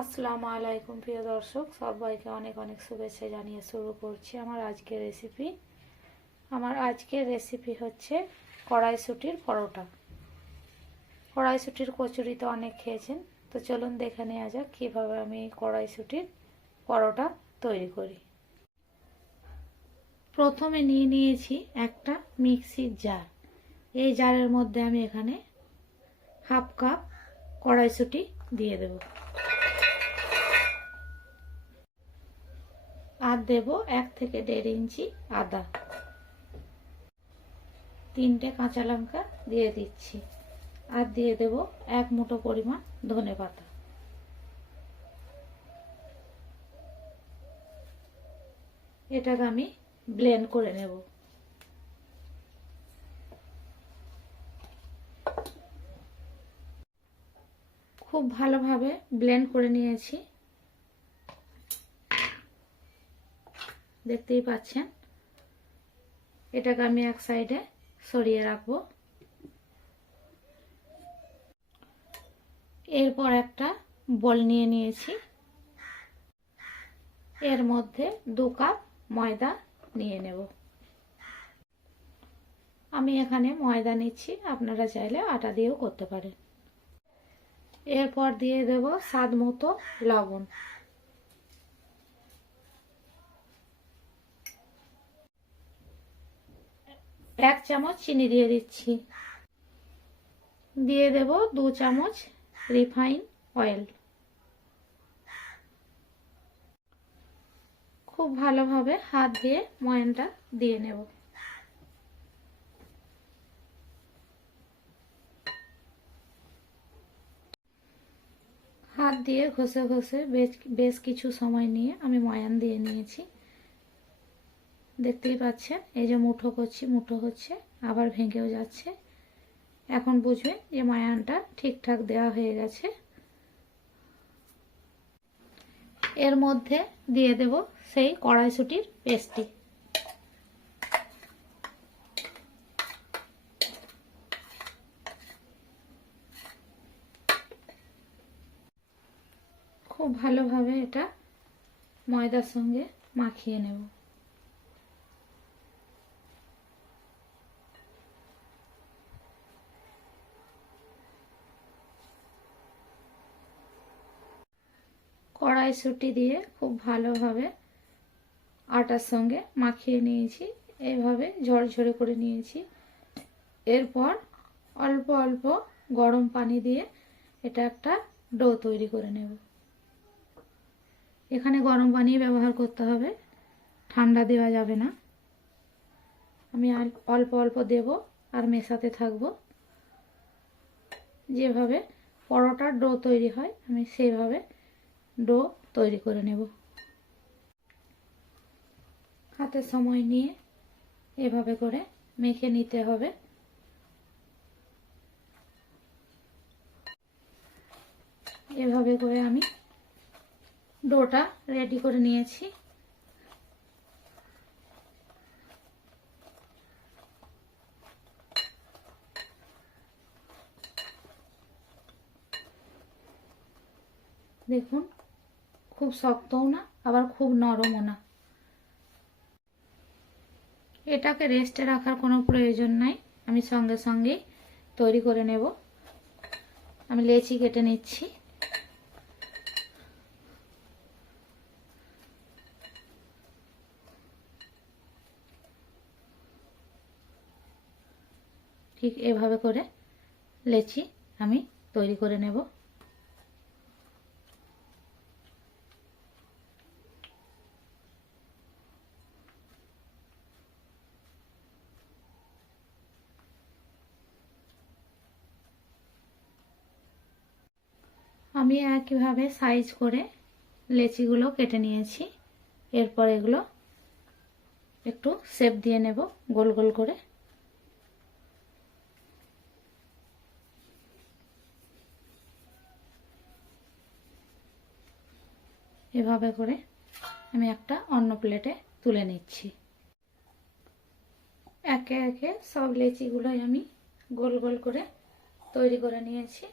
আসসালামু আলাইকুম প্রিয় দর্শক, সবাইকে অনেক অনেক শুভেচ্ছা জানিয়ে শুরু করছি আমার আজকের রেসিপি। আমার আজকের রেসিপি হচ্ছে কড়াইশুঁটির পরোটা। কড়াইশুঁটির কচুরি তো অনেক খেয়েছেন, তো চলুন দেখে নেওয়া যাক কীভাবে আমি কড়াইশুঁটির পরোটা তৈরি করি। প্রথমে নিয়ে নিয়েছি একটা মিক্সির জার। এই জারের মধ্যে আমি এখানে হাফ কাপ কড়াইশুঁটি দিয়ে দেব, আর দেব 1 থেকে 1.5 ইঞ্চি আদা, 3টে কাঁচা লঙ্কা দিয়ে দিচ্ছি, আর দিয়ে দেব 1 মুঠো পরিমাণ ধনেপাতা। এটাকে আমি ব্লেন্ড করে নেব। খুব ভালোভাবে ব্লেন্ড করে নিয়েছি, দেখতেই পাচ্ছেন। এটাকে আমি এক সাইডে সরিয়ে রাখবো। এরপর একটা বোল নিয়ে নিয়েছি, এর মধ্যে 2 কাপ ময়দা নিয়ে নেব। আমি এখানে ময়দা নিচ্ছি, আপনারা চাইলে আটা দিয়েও করতে পারেন। এরপর দিয়ে দেব স্বাদ মতো লবণ, এক চামচ চিনি দিয়ে দিচ্ছি, দিয়ে দেব 2 চামচ রিফাইন অয়েল। খুব ভালোভাবে হাত দিয়ে ময়ানটা দিয়ে নেব। হাত দিয়ে ঘষে ঘষে বেশ কিছু সময় নিয়ে আমি ময়ান দিয়ে নিয়েছি। দেখতেই পাচ্ছেন, এই যে মুঠো করছি, মুঠো হচ্ছে, আবার ভেঙেও যাচ্ছে। এখন বুঝবেন যে ময়ানটা ঠিকঠাক দেওয়া হয়ে গেছে। এর মধ্যে দিয়ে দেব সেই কড়াইশুঁটির পেস্টটি। খুব ভালোভাবে এটা ময়দার সঙ্গে মাখিয়ে নেব। কড়াইশুঁটি দিয়ে খুব ভালোভাবে আটার সঙ্গে মাখিয়ে নিয়েছি, এইভাবে ঝরঝরে করে নিয়েছি। এরপর অল্প অল্প গরম পানি দিয়ে এটা একটা ডো তৈরি করে নেব। এখানে গরম পানি ব্যবহার করতে হবে, ঠান্ডা দেওয়া যাবে না। আমি অল্প অল্প দেব আর মেশাতে থাকব। যেভাবে পরোটার ডো তৈরি হয় আমি সেইভাবে ডো তৈরি করে নেব। হাতে সময় নিয়ে এভাবে করে মেখে নিতে হবে। এভাবে করে আমি ডোটা রেডি করে নিয়েছি। দেখুন, খুব শক্তও না আবার খুব নরমও না। এটাকে রেস্টে রাখার কোনো প্রয়োজন নাই, আমি সঙ্গে সঙ্গেই তৈরি করে নেব। আমি লেচি কেটে নিচ্ছি। ঠিক এভাবে করে লেচি আমি তৈরি করে নেব। আমি একইভাবে সাইজ করে লেচিগুলো কেটে নিয়েছি। এরপর এগুলো একটু শেপ দিয়ে নেব গোল গোল করে। এভাবে করে আমি একটা অন্য প্লেটে তুলে নিচ্ছি। একে একে সব লেচিগুলোই আমি গোল গোল করে তৈরি করে নিয়েছি।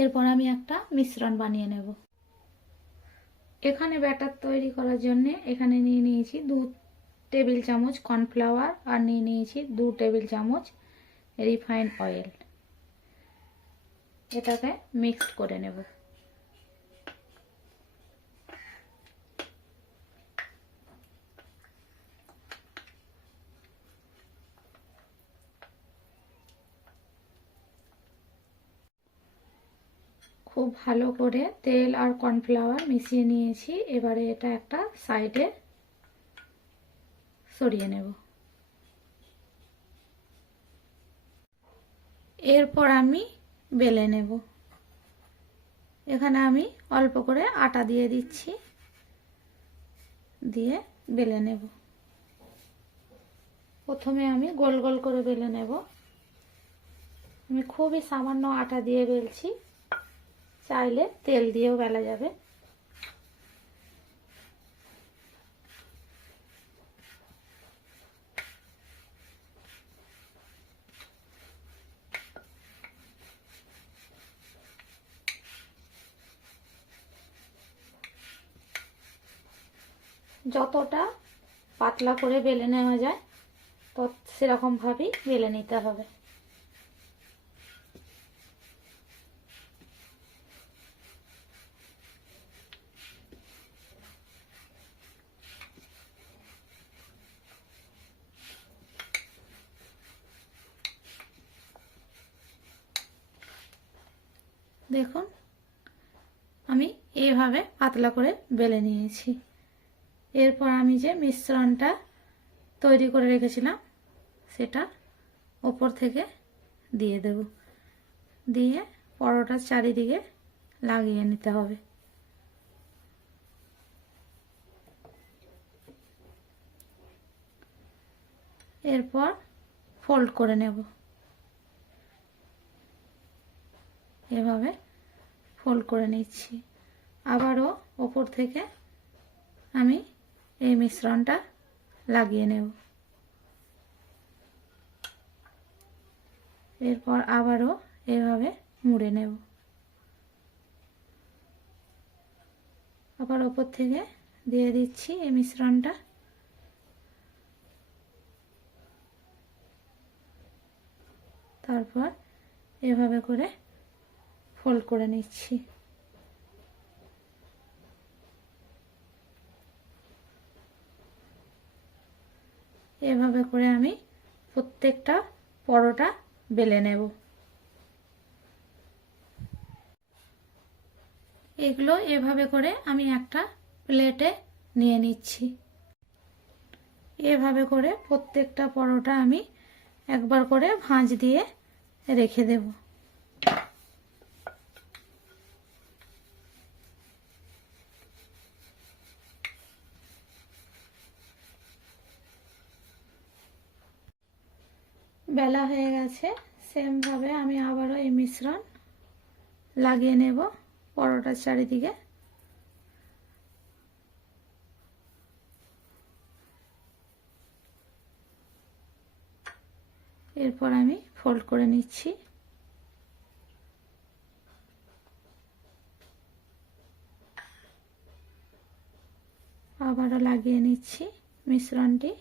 এরপর আমি একটা মিশ্রণ বানিয়ে নেব। এখানে ব্যাটার তৈরি করার জন্য এখানে নিয়ে নিয়েছি 2 টেবিল চামচ কর্নফ্লাওয়ার আর নিয়ে নিয়েছি 2 টেবিল চামচ রিফাইন্ড অয়েল। এটাকে মিক্সড করে নেব। খুব ভালো করে তেল আর কর্নফ্লাওয়ার মিশিয়ে নিয়েছি। এবারে এটা একটা সাইডে সরিয়ে নেব। এরপর আমি বেলে নেব। এখানে আমি অল্প করে আটা দিয়ে দিচ্ছি, দিয়ে বেলে নেব। প্রথমে আমি গোল গোল করে বেলে নেব। আমি খুবই সামান্য আটা দিয়ে বেলছি, চাইলে তেল দিয়েও বেলা যাবে। যতটা পাতলা করে বেলে নেওয়া যায় তো সেরকম ভাবেই বেলে নিতে হবে। দেখুন আমি এইভাবে পাতলা করে বেলে নিয়েছি। এরপর আমি যে মিশ্রণটা তৈরি করে রেখেছিলাম সেটা ওপর থেকে দিয়ে দেব, দিয়ে পরোটার চারিদিকে লাগিয়ে নিতে হবে। এরপর ফোল্ড করে নেব। এভাবে ফোল্ড করে নিচ্ছি। আবারও ওপর থেকে আমি এই মিশ্রণটা লাগিয়ে নেব। এরপর আবারও এভাবে মুড়ে নেব। আবার ওপর থেকে দিয়ে দিচ্ছি এই মিশ্রণটা। তারপর এভাবে করে ফোল্ড করে নিচ্ছি। এভাবে করে আমি প্রত্যেকটা পরোটা বেলে নেব। এগুলো এভাবে করে আমি একটা প্লেটে নিয়ে নিচ্ছি। এভাবে করে প্রত্যেকটা পরোটা আমি একবার করে ভাঁজ দিয়ে রেখে দেব। বেলা হয়ে গেছে, সেম ভাবে আমি আবারও এই মিশ্রণ লাগিয়ে নেব পরোটার চারিদিকে। এরপর আমি ফোল্ড করে নিচ্ছি। আবারও লাগিয়ে নিচ্ছি মিশ্রণটি।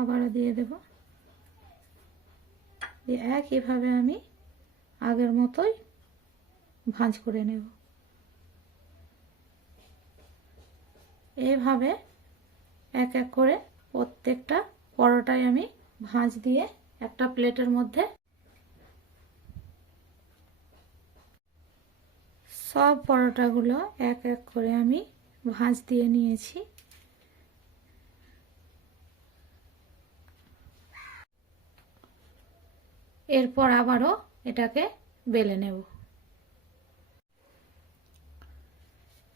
আবারও দিয়ে দেব, দিয়ে একইভাবে আমি আগের মতোই ভাঁজ করে নেব। এইভাবে এক এক করে প্রত্যেকটা পরোটায় আমি ভাঁজ দিয়ে একটা প্লেটের মধ্যে সব পরোটাগুলো এক এক করে আমি ভাঁজ দিয়ে নিয়েছি। এরপর আবারও এটাকে বেলে নেব।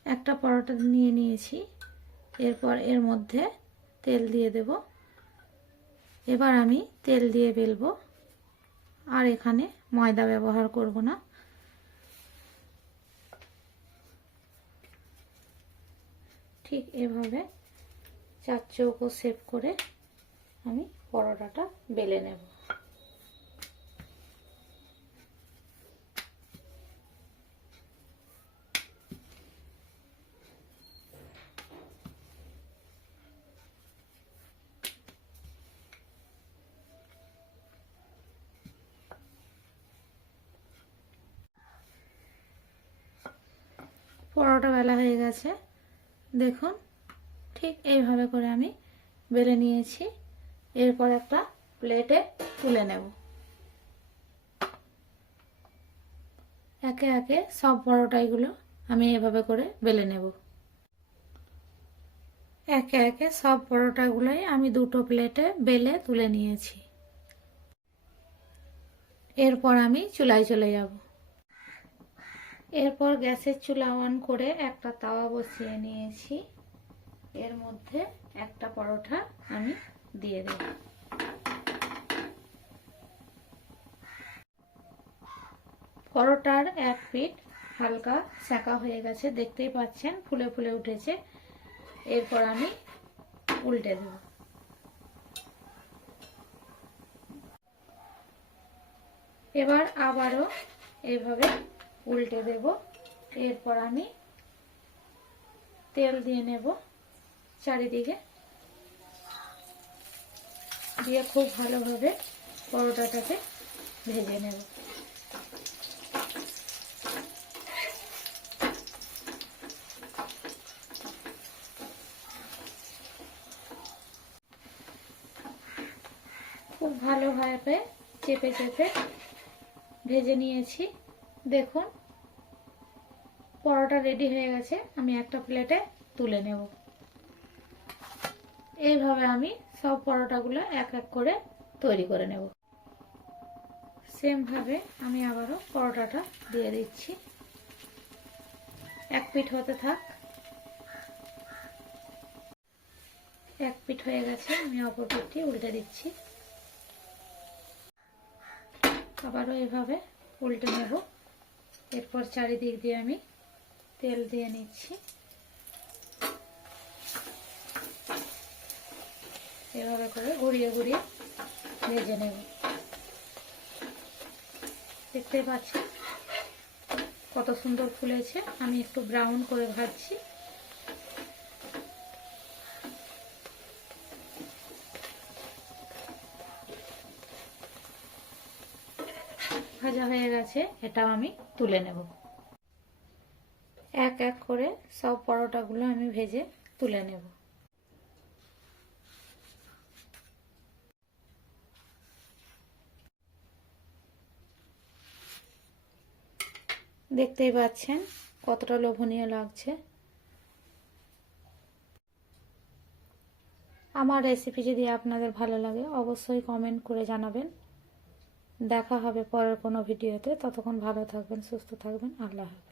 একটা পরোটা নিয়ে নিয়েছি, এরপর এর মধ্যে তেল দিয়ে দেব। এবার আমি তেল দিয়ে বেলবো, আর এখানে ময়দা ব্যবহার করব না। ঠিক এভাবে চার চৌকো শেপ করে আমি পরোটাটা বেলে নেব। পরোটা বেলা হয়ে গেছে, দেখুন ঠিক এইভাবে করে আমি বেলে নিয়েছি। এরপর একটা প্লেটে তুলে নেব। একে একে সব পরোটাগুলো আমি এভাবে করে বেলে নেব। একে একে সব পরোটাগুলোই আমি দুটো প্লেটে বেলে তুলে নিয়েছি। এরপর আমি চুলায় চলে যাব। এরপর গ্যাসের চুলা অন করে একটা তাওয়া বসিয়ে নিয়েছি। এর মধ্যে একটা পরোটা আমি দিয়ে দেব। পরোটার এক পিঠ হালকা সেঁকা হয়ে গেছে, দেখতেই পাচ্ছেন ফুলে ফুলে উঠেছে। এরপর আমি উল্টে দেব। এবার আবারও এইভাবে উল্টে দেব। এরপর আমি তেল দিয়ে নেব চারিদিকে, দিয়ে খুব ভালোভাবে পরোটাটাকে ভেজে নেব। খুব ভালোভাবে চেপে চেপে ভেজে নিয়েছি। দেখুন পরোটা রেডি হয়ে গেছে, আমি একটা প্লেটে তুলে নেব। এইভাবে আমি সব পরোটাগুলো এক এক করে তৈরি করে নেব। সেম ভাবে আমি আবারও পরোটাটা দিয়ে দিচ্ছি। এক পিঠ হতে থাক। এক পিঠ হয়ে গেছে, আমি অপর পিঠটি উল্টে দিচ্ছি। আবারও এভাবে উল্টে নেব। এরপর চারিদিক দিয়ে আমি তেল দিয়ে নিচ্ছি। এভাবে করে ঘুরিয়ে ঘুরিয়ে ভেজে নেব। দেখতে পাচ্ছেন কত সুন্দর ফুলেছে। আমি একটু ব্রাউন করে ভাজছি। ভাজা হয়ে গেছে, এটাও আমি তুলে নেব। এক এক করে সব পরোটাগুলো আমি ভেজে তুলে নেব। দেখতেই পাচ্ছেন কতটা লোভনীয় লাগছে। আমার রেসিপি যদি আপনাদের ভালো লাগে অবশ্যই কমেন্ট করে জানাবেন। দেখা হবে পরের কোনো ভিডিওতে। ততক্ষণ ভালো থাকবেন, সুস্থ থাকবেন। আল্লাহ হাফেজ।